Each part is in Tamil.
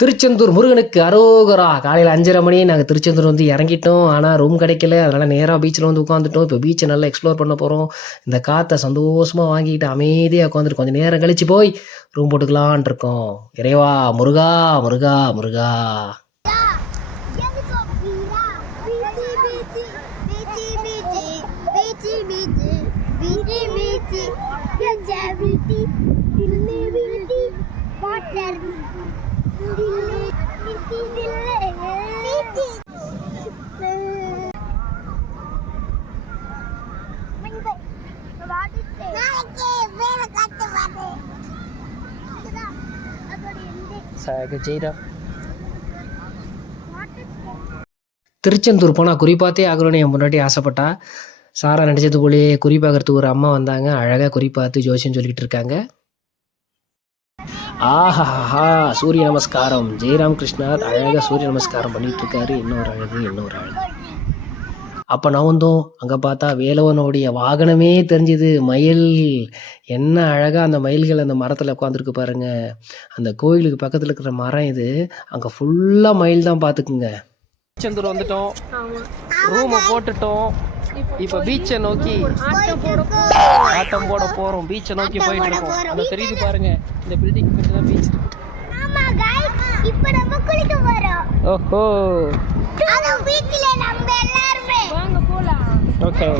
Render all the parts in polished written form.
திருச்செந்தூர் முருகனுக்கு அரோகரா. காலையில் 5:30 மணி நாங்கள் திருச்செந்தூர் வந்து இறங்கிட்டோம். ஆனால் ரூம் கிடைக்கல. அதனால் நேராக பீச்சில் வந்து உட்காந்துட்டோம். இப்போ பீச்சை நல்லா எக்ஸ்ப்ளோர் பண்ண போகிறோம். இந்த காற்றை சந்தோஷமாக வாங்கிட்டு அமைதியாக உட்காந்துட்டு கொஞ்சம் நேரம் கழிச்சு போய் ரூம் போட்டுக்கலான் இருக்கோம். இறைவா முருகா முருகா முருகா. திருச்செந்தூர் போனால் குறிப்பாத்தே ஆகணும்னு என் முன்னாடி ஆசைப்பட்டா. சாரா நடிச்சது போலயே குறி பார்க்கறதுக்கு ஒரு அம்மா வந்தாங்க. அழகாக குறி பார்த்து ஜோசியம் சொல்லிட்டு இருக்காங்க. ஆஹாஹா, சூரிய நமஸ்காரம். ஜெயராம் கிருஷ்ணா அழகாக சூரிய நமஸ்காரம் பண்ணிட்டு இருக்காரு. இன்னொரு அழகு. அப்போ நான் வந்தோம். அங்கே பார்த்தா வேலவனுடைய வாகனமே தெரிஞ்சுது. மயில். என்ன அழகாக அந்த மயில்கள் அந்த மரத்தில் உட்காந்துருக்கு பாருங்க. அந்த கோயிலுக்கு பக்கத்தில் இருக்கிற மரம் இது. அங்கே ஃபுல்லாக மயில் தான் பார்த்துக்குங்க. திருச்செந்தூர் வந்துட்டோம். ரூமை போட்டுட்டோம். இப்போ பீச்சை நோக்கி ஆட்டம் போட போகிறோம். பீச்சை நோக்கி போயிட்டு இருக்கோம். அங்கே தெரியுது பாருங்க, இந்த பில்டிங் கிட்ட தான் பீச் இருக்கு. இப்போ நம்ம குளிக்க போறோம். ஓஹோ, அந்த பீச்ல நம்ம எல்லாரும் வாங்க போலாம். ஓகே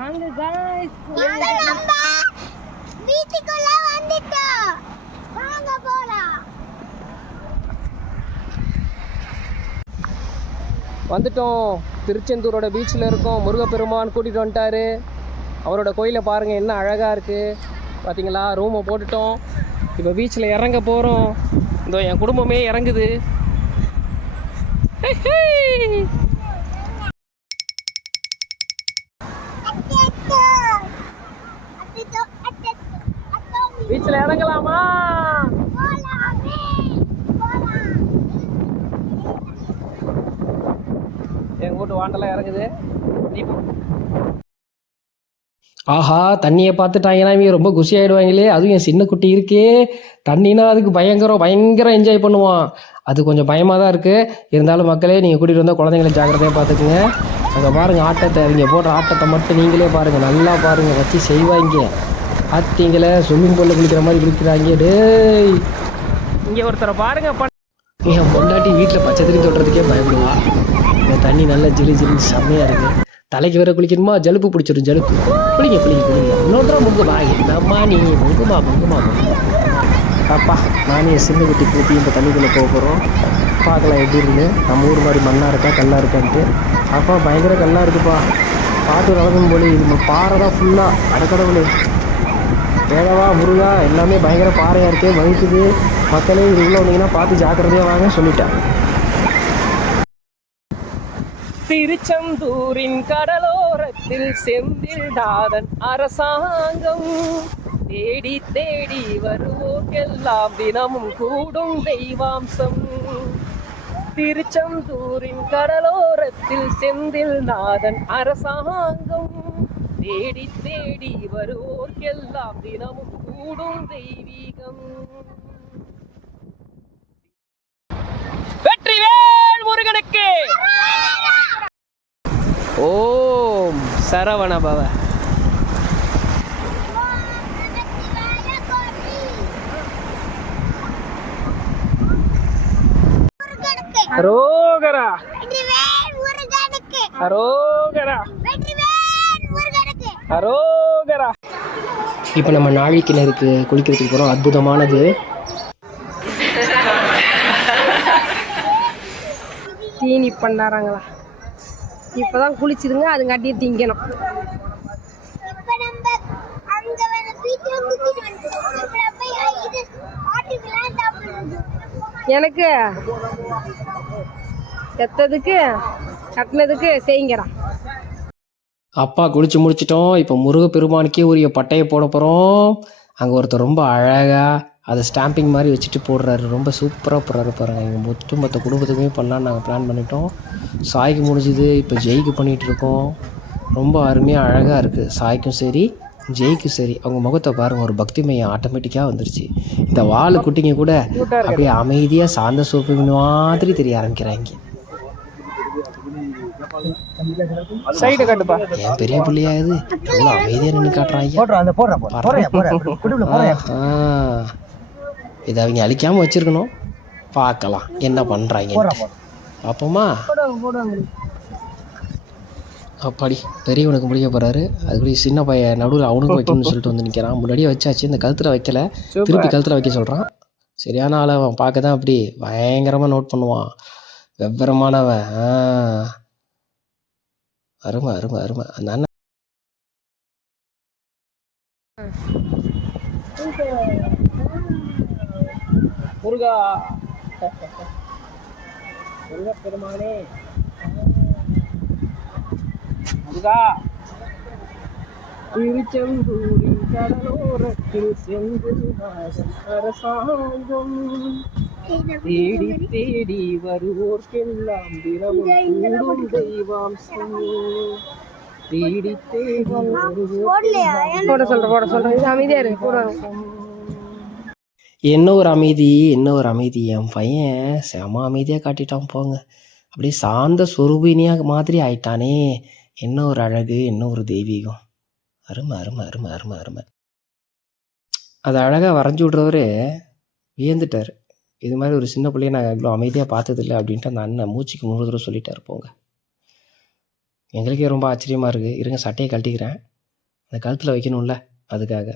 வாங்க गाइस, நம்ம பீச்சுக்குள்ள வந்துட்டோம். வாங்க போலாம். வந்துட்டோம். திருச்செந்தூரோட பீச்சில் இருக்கோம். முருகப்பெருமான் கூட்டிகிட்டு வந்துட்டாரு. அவரோட கோயிலை பாருங்கள், என்ன அழகாக இருக்குது பார்த்தீங்களா. ரூமை போட்டுட்டோம். இப்போ பீச்சில் இறங்க போகிறோம். இதோ என் குடும்பமே இறங்குது. பீச்சில் இறங்கலாமா? என் கூட்டு வாண்டெல்லாம் இறங்குது. ஆஹா, தண்ணியை பார்த்துட்டாங்கன்னா இவங்க ரொம்ப குஷி ஆகிடுவாங்களே. அதுவும் என் சின்ன குட்டி இருக்கே, தண்ணினா அதுக்கு பயங்கர என்ஜாய் பண்ணுவான். அது கொஞ்சம் பயமாக தான் இருக்குது. இருந்தாலும் மக்களே, நீங்கள் கூட்டிகிட்டு வந்தால் குழந்தைங்களை ஜாக்கிரதையாக பார்த்துக்குங்க. அங்கே பாருங்கள் ஆட்டத்தை, இங்கே போடுற ஆட்டத்தை மட்டும் நீங்களே பாருங்கள், நல்லா பாருங்கள், வச்சு செய்வாங்க. பார்த்தீங்களே, ஸ்விம்மிங் பூலில் குளிக்கிற மாதிரி குளிக்கிறாங்க. டேய், இங்கே ஒருத்தரை பாருங்கள். என் பொண்டாட்டி வீட்டில் பச்சை தண்ணி தொடுறதுக்கே பயப்படுவா. இந்த தண்ணி நல்லா ஜிலின்னு செம்மையாக இருக்குது. தலைக்கு வேற குளிக்கணுமா, ஜலுப்பு பிடிச்சிடும். ஜலுப்பு குளிங்க. இன்னொன்றா முங்கு பாய். நம்மா நீ முங்குமா. அப்பா, நானே சின்ன குட்டி குளித்தி இந்த தண்ணிக்குள்ளே போக போகிறோம். பார்க்கலாம் எப்படி இருந்து. நம்ம ஊர் மாதிரி மண்ணாக இருக்கா கல்லாக இருக்கான்ட்டு. அப்பா பயங்கர கல்லாக இருக்குப்பா. பார்த்து நடக்கும் போல. இது பாறை தான் ஃபுல்லாக. அடக்கடவுளே, வேகவா முருகா, எல்லாமே பயங்கர பாறையாக இருக்குது, வலிக்குது. மக்களே, இது உள்ள வந்தீங்கன்னா பார்த்து ஜாக்கிரதையாக வாங்க சொல்லிட்டேன். திருச்செந்தூரின் கடலோரத்தில் செந்தில்நாதன் அரசாங்கம் தேடி வருவோர்க்கெல்லாம் தினமும் கூடும் தெய்வாம்சம். திருச்செந்தூரின் கடலோரத்தில் செந்தில்நாதன் அரசாங்கம் தேடி வருவோர்க்கெல்லாம் தினமும் கூடும் தெய்வீகம். வெற்றிவேல் முருகனுக்கு. ஓம் சரவண பவ. அரோகரா அரோகரா அரோகரா. இப்போ நம்ம நாழி கிணறுக்கு குளிக்கிறதுக்கு போகிறோம். அற்புதமானது. தீனி பண்ணாராங்களா? இப்போதான் குளிச்சுதுங்க, அதுங்காட்டியும் திங்கணும். எனக்கு எத்ததுக்கு கட்டினதுக்கு செய்யுங்கிறான். அப்பா குளிச்சு முடிச்சிட்டோம். இப்போ முருகப்பெருமானுக்கே உரிய பட்டையை போட போகிறோம். அங்கே ஒருத்தர் ரொம்ப அழகாக அதை ஸ்டாம்பிங் மாதிரி வச்சுட்டு போடுறாரு. ரொம்ப சூப்பராக போடுறாரு பாருங்கள். எங்கள் மொத்த குடும்பத்துக்குமே பண்ணலான்னு நாங்கள் பிளான் பண்ணிட்டோம். சாய்க்கு முடிஞ்சுது. இப்போ ஜெய்க்கு பண்ணிகிட்ருக்கோம். ரொம்ப அருமையாக அழகாக இருக்குது. சாய்க்கும் சரி, ஜெய்க்கு சரி அவங்க முகத்தை பாருங்கள், ஒரு பக்தி மையம் ஆட்டோமேட்டிக்காக வந்துருச்சு. இந்த வாலு குட்டிங்க கூட அப்படியே அமைதியாக சாந்த சோப்பு மாதிரி தெரிய ஆரம்பிக்கிறாங்க. சைடு கட்டுப்பா. ஏன் பெரிய பிள்ளையா இது எவ்வளோ அமைதியாக நின்று காட்டுறாங்க. இதை அவங்க அழிக்காமல் வச்சுருக்கணும். பார்க்கலாம் என்ன பண்ணுறாங்க பார்ப்போமா. அப்பாடி பெரியவனுக்கு முடிக்க போகிறாரு, அதுக்குள்ளே சின்ன பையன் நடுவில் அவனுக்கும் வைக்கணும்னு சொல்லிட்டு வந்து நிற்கிறான். முன்னாடியே வச்சாச்சு, இந்த கழுத்தில் வைக்கல, திருப்பி கழுத்தில் வைக்க சொல்கிறான். சரியான ஆள் அவன், பார்க்க தான் அப்படி பயங்கரமாக நோட் பண்ணுவான், வெவ்வரமானவன். அருமை அருமை அருமை. அந்த அண்ணன் முருகா முருக பெருமானே முருகா. திருச்செந்தூரின் கடலோரத்தில் செந்தில் நாதன் அரசாங்கம் தேடி தேடி வருவோர்க்கெல்லாம் தினமும் கூடும் தெய்வாம்சம். தேடி தேடி போட சொல்றேன் இது அமைதியா இருக்கு போடுவாங்க. என்ன ஒரு அமைதி, என்ன ஒரு அமைதி. என் பையன் செம அமைதியாக காட்டிட்டான் போங்க. அப்படியே சாந்த சொரூபினியாக மாதிரி ஆயிட்டானே. என்ன ஒரு அழகு, என்ன ஒரு தெய்வீகம். அருமை அருமை அருமை அருமை அருமை. அது அழகாக வரைஞ்சி விட்றவரு வியந்துட்டார். இது மாதிரி ஒரு சின்ன பிள்ளைய நான் இவ்வளோ அமைதியாக பார்த்ததில்லை அப்படின்ட்டு அந்த அண்ணன் மூச்சுக்கு 3 தடவை சொல்லிட்டார் போங்க. எங்களுக்கே ரொம்ப ஆச்சரியமாக இருக்குது. இருங்க சட்டையை கழட்டிக்கிறேன், அந்த கழுத்தில் வைக்கணும்ல அதுக்காக,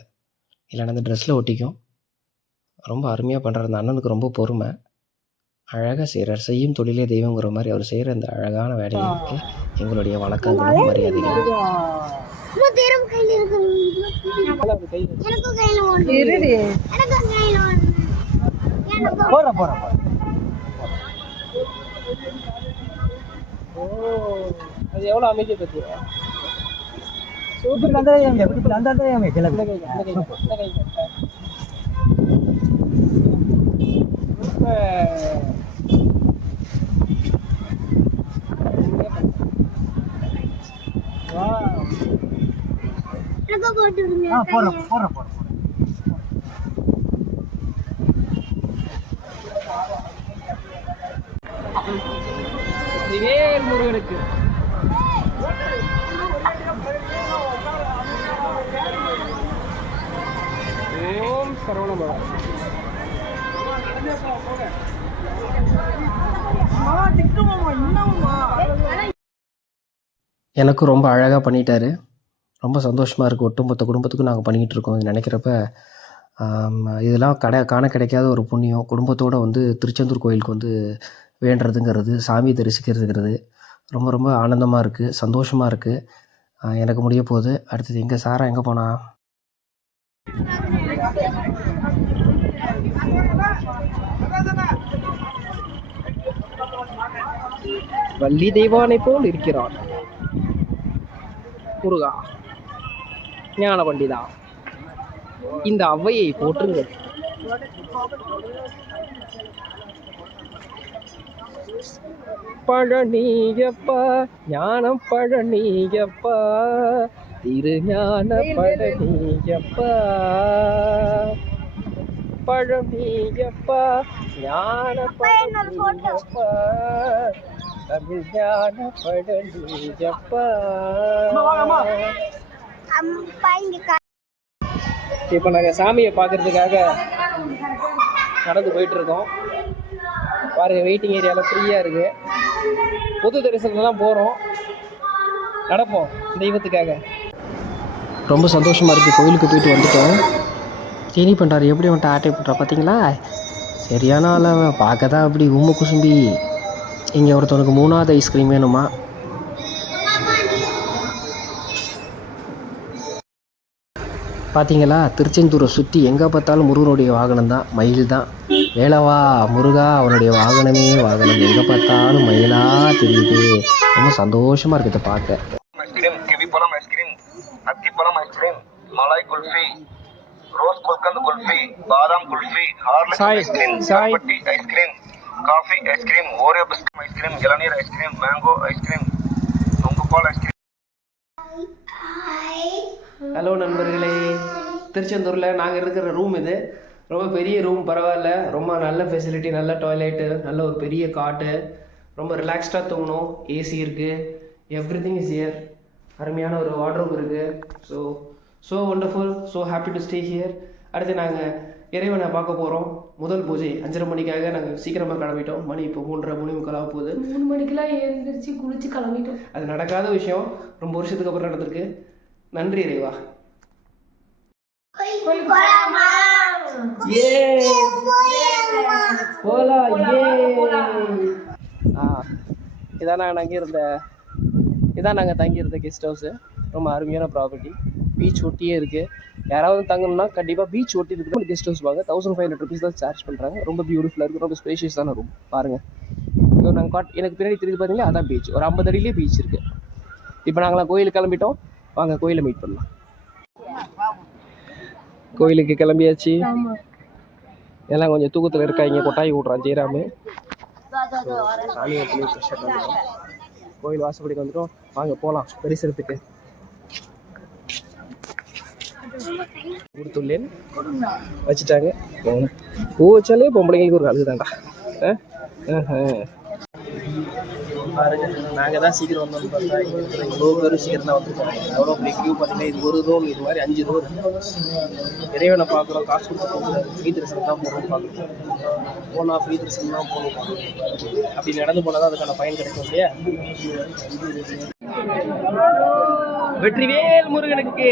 இல்லைன்னா அந்த ட்ரெஸ்ஸில் ஒட்டிக்கும். ரொம்ப அருமையாக பண்ணுறாரு அந்த அண்ணனுக்கு, ரொம்ப பொறுமை, அழகாக செய்கிறார். செய்யும் தொழிலே தெய்வங்கிற மாதிரி அவர் செய்கிற அந்த அழகான வேலைகளுக்கு எங்களுடைய வணக்கங்களும் மரியாதைகளும். அது எவ்வளோ அமைதி பற்றி சூப்பர். வேல் முருகனுக்கு ஓம் சரவணபவ. எனக்கும் ரொம்ப அழகாக பண்ணிட்டாரு, ரொம்ப சந்தோஷமாக இருக்குது. ஒட்டுமொத்த குடும்பத்துக்கும் நாங்கள் பண்ணிக்கிட்டு இருக்கோம். இது நினைக்கிறப்ப இதெல்லாம் காண கிடைக்காத ஒரு புண்ணியம். குடும்பத்தோடு வந்து திருச்செந்தூர் கோயிலுக்கு வந்து வேண்டுறதுங்கிறது, சாமி தரிசிக்கிறதுங்கிறது ரொம்ப ரொம்ப ஆனந்தமாக இருக்குது, சந்தோஷமாக இருக்குது. எனக்கு முடிய போகுது. அடுத்தது எங்கே சாரா எங்கே போனா? வள்ளி தெய்வானை போல் இருக்கிறான் முருகா. ஞான பண்டிதா, இந்த ஔவையை போற்றுங்கள். பழனியப்பா ஞானம் பழனியப்பா, திருஞான பழனியப்பா, பழனியப்பா ஞான பழனியப்பா, தமிழ் ஞான பழனியப்பா. இப்போ நாங்கள் சாமியை பார்க்கறதுக்காக நடந்து போயிட்டு இருக்கோம். பாருங்க, வெயிட்டிங் ஏரியாவில் ஃப்ரீயாக இருக்குது. பொது தரிசனம்லாம் போகிறோம், நடப்போம் தெய்வத்துக்காக. ரொம்ப சந்தோஷமாக இருக்குது. கோயிலுக்கு போயிட்டு வந்துட்டோம். தேனி பண்ணுறாரு, எப்படி வந்துட்டு ஆட்டை பண்ணுறா பார்த்தீங்களா? சரியான ஆள் அவன், பார்க்க தான் அப்படி உம்மு குசும்பி. இங்கே ஒருத்தவனுக்கு 3வது ஐஸ்கிரீம் வேணுமா? பார்த்தீங்களா, திருச்செந்தூரை சுற்றி எங்கே பார்த்தாலும் முருகனுடைய வாகனம் தான், மயில் தான். வேலவா முருகா, அவனுடைய வாகனமே வாகனம், எங்கே பார்த்தாலும் மயிலாக தெரியுது. ரொம்ப சந்தோஷமாக இருக்குது இதை பார்க்க. ஐஸ்கிரீம், கிவி பழம் ஐஸ்கிரீம், அத்தி பழம் ice cream, malai kulfi, rose gulkand kulfi, badam kulfi, Horlicks ice cream, சாப்பட்டி ice cream, coffee ice cream, Oreo biscuit ice cream, இளநீர் ஐஸ்கிரீம், மேங்கோ ஐஸ்கிரீம், நுங்குபால் ஐஸ்கிரீம். ஹலோ நண்பர்களே, திருச்செந்தூரில் நாங்கள் இருக்கிற ரூம் இது. ரொம்ப பெரிய ரூம், பரவாயில்ல. ரொம்ப நல்ல ஃபெசிலிட்டி, நல்ல டாய்லெட்டு, நல்ல ஒரு பெரிய காட்டு, ரொம்ப ரிலாக்ஸ்டாக தூங்கணும். ஏசி இருக்குது, எவ்ரி திங் இஸ் ஹியர். அருமையான ஒரு வார்ட்ரோப் இருக்குது. So wonderful, so happy to stay here. அடுத்து நாங்கள் இறைவனை பார்க்க போகிறோம். முதல் பூஜை 5:30 மணிக்காக நாங்கள் சீக்கிரமாக கிளம்பிட்டோம். மணி இப்போ 3:30 3:45 போகுது. 3 மணிக்கெல்லாம் எழுந்திரிச்சு குளிச்சு கிளம்பிட்டோம். அது நடக்காத விஷயம், ரொம்ப வருஷத்துக்கு அப்புறம் நடந்திருக்கு. நன்றி இறைவா. இதான் நாங்கள் தங்கியிருந்த கெஸ்ட் ஹவுஸு. ரொம்ப அருமையான ப்ராப்பர்ட்டி, பீச் ஒட்டியே இருக்குது. யாராவது தங்கணும்னா கண்டிப்பாக பீச் ஒட்டி இருக்குது கெஸ்ட் ஹவுஸ் வாங்க. 1500 rupees தான் சார்ஜ் பண்ணுறாங்க. ரொம்ப பியூட்டிஃபுல்லாக இருக்குது, ரொம்ப ஸ்பேஷியஸான ரூம். பாருங்கள், இப்போ நாங்கள் எனக்கு பின்னாடி தெரியுது பார்த்தீங்களா, அதான் பீச். ஒரு 50 அடியிலே பீச் இருக்குது. இப்போ நாங்களாம் கோயிலுக்கு கிளம்பிட்டோம். வாங்க கோயிலை மீட் பண்ணலாம். கோயிலுக்கு கிளம்பியாச்சு. எல்லாம் கொஞ்சம் தூக்கத்தில் இருக்காங்க. கொட்டாய் விட்றான் ஜெயராமு. சாமியை பண்ணி ஃப்ரெஷ்ஷாக வந்துடும். கோயில் வாசப்படிக்கு வந்துட்டோம். வாங்க போகலாம் தரிசனத்துக்கு. கொடுத்துள்ளேன் வச்சுட்டாங்க. பூ வச்சாலே பொம்பளைங்களுக்கு ஒரு அழுகு தான்டா. பாருங்க, நாங்கள் தான் சீக்கிரம் வந்தோம்னு பார்த்தா இவ்வளோ பேரும் சீக்கிரம் தான் வந்துருக்கோம். எவ்வளோ பெரிய க்யூ பார்த்தீங்கன்னா, இது ஒரு ரோடு, இது மாதிரி 5 ரோடு. இறைவனை பார்க்குறோம், காசு கொடுத்து போகக்கூடாது. ஃப்ரீ தரிசனம் தான் போகணும்னு பார்க்குறோம். போனால் ஃப்ரீ தரிசனம் தான் போகணும். அப்படி நடந்து போனால் தான் அதுக்கான பயன் கிடைக்கும் இல்லையா? வெற்றிவேல் முருகனுக்கு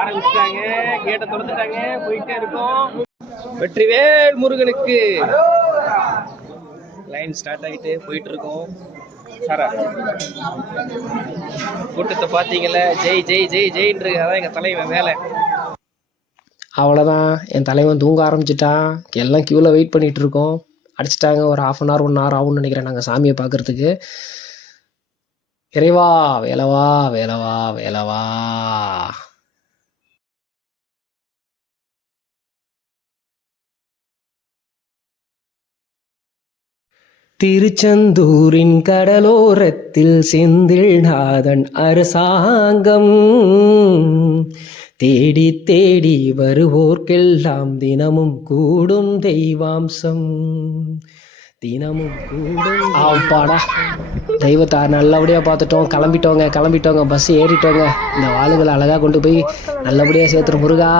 ஆரம்பிச்சிட்டாங்க. கேட்டை திறந்துட்டாங்க, போயிட்டே இருக்கோம். வெற்றிவேல் முருகனுக்கு லைன் ஸ்டார்ட் ஆகிட்டு போயிட்டு இருக்கோம். சாரா கூட்டத்தை பார்த்தீங்களா? ஜெய் ஜெய் ஜெய் ஜெயின்னு. அதான் எங்கள் தலைவன் வேலை. அவ்வளோதான், என் தலைவன் தூங்க ஆரம்பிச்சிட்டான். எல்லாம் க்யூவில் வெயிட் பண்ணிகிட்டு இருக்கோம். அடிச்சிட்டாங்க. ஒரு 1/2 hour 1 hour ஆகும்னு நினைக்கிறேன் நாங்கள் சாமியை பார்க்குறதுக்கு. இறைவா வேலவா வேலவா வேலவா. திருச்செந்தூரின் கடலோரத்தில் செந்தில்நாதன் அரசாங்கம் தேடி தேடி வருவோர்க்கெல்லாம் தினமும் கூடும் தெய்வாம்சம், தினமும் கூடும். ஆப்பாடா, தெய்வத்தை நல்லபடியாக பார்த்துட்டோம். கிளம்பிட்டோங்க. பஸ் ஏறிட்டோங்க. இந்த வாளுகளை அழகாக கொண்டு போய் நல்லபடியாக சேர்த்துரு முருகா.